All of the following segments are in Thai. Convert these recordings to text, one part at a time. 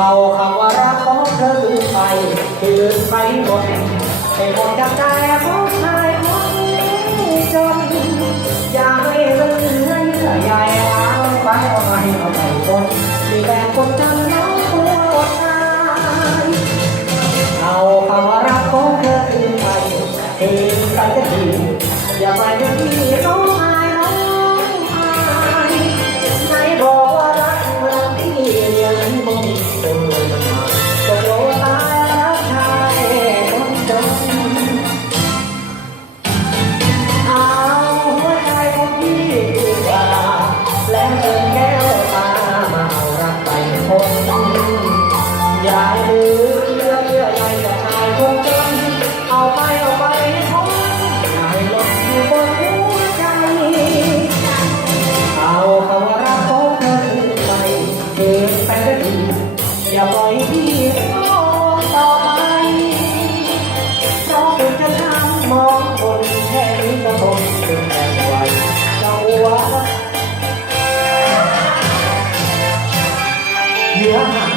เอาคำว่ารักของเธอลืมไปลืมไปหมดให้หมดจากใจของชายคนนี้จนอยากให้มันเหลือเยื่เอาไปเอาไปเอาไปคนมีแต่คนจำน้องตัวอดตายเอาคำว่ารักของเธอลืมไปลืมไปจะดีอย่าไป อย่าปล่อยพี่มองต่อไปเพราะคุณจะทำมองคนแค่นี้ก็ทนเป็นแอบไหว้เจ้าว่าเหยื่อหา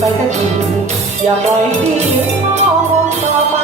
ไปสักทีอย่าปล่อยพี่มองต่อไป